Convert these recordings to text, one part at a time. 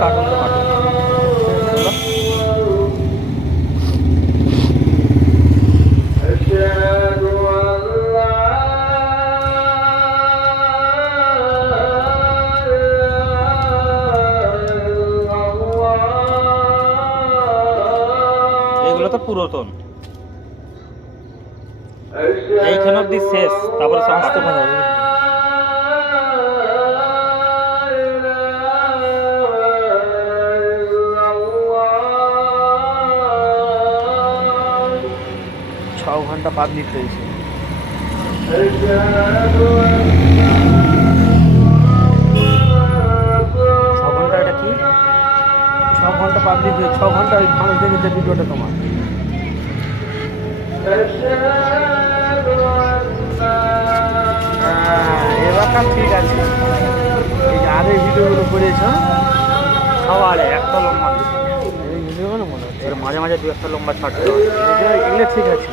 Cartoon তো cartoon এগুলো তো পুরাতন, এইখানে অব্দি শেষ, তারপরে সব আসতে পারে। ছ ঘন্টা পাবলিক রয়েছে। ছ ঘন্টা এটা কি? 6 ঘন্টা পাবলিক, 6 ঘন্টা ওই 5 দিনের যে ভিডিওটা তোমার। এবার ঠিক আছে। এই যে আরে ভিডিওগুলো করেছ সব আরে একটা লম্বা এই ভিডিওগুলো মনে হচ্ছে এর মাঝে মাঝে 2-1টা লম্বা ছাড়তে হবে। এগুলো ঠিক আছে।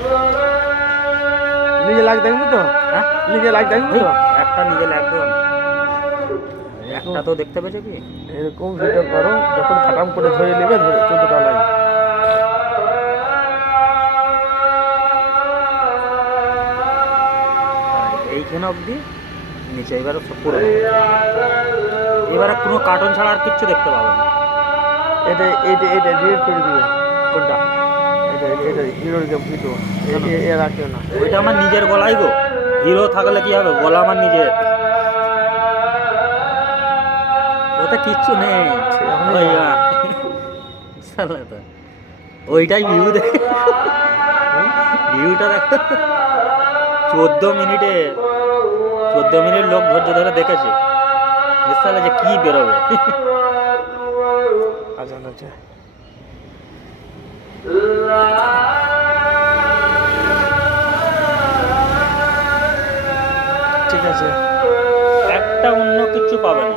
নিজে লাইক দেখবি তো? হ্যাঁ নিজে লাইক দেখবি তো? একটা নিজে লাইক দেবো, একটা তো দেখতে পেয়েছে কি? এরকম ভিডিও করো যখন ফাটাম করে ধরে নেবে, ধরে 14টা লাইক। এইখানে অবধি নিচে, এবারে সব পুরো, এবারে কোনো কার্টুন ছাড়া আর কিচ্ছু দেখতে পাবে না। এটা ডিলিট করে দিও। কোনটা? এটা হিরোর ভিডিও এ রাখিও না। ওইটা আমার নিজের গলাই গো, হিরো থাকলে কি হবে, গলা আমার নিজের, ওটা কিচ্ছু নেই। ওইটাই ভিউ দেখ, ভিউটা দেখ, 14 মিনিটে 14 মিনিট লোক ধৈর্য ধরে দেখেছে, এর সালে যে কি বেরোবে। আজান আছে, ঠিক আছে, একটা অন্য কিছু পাবে না।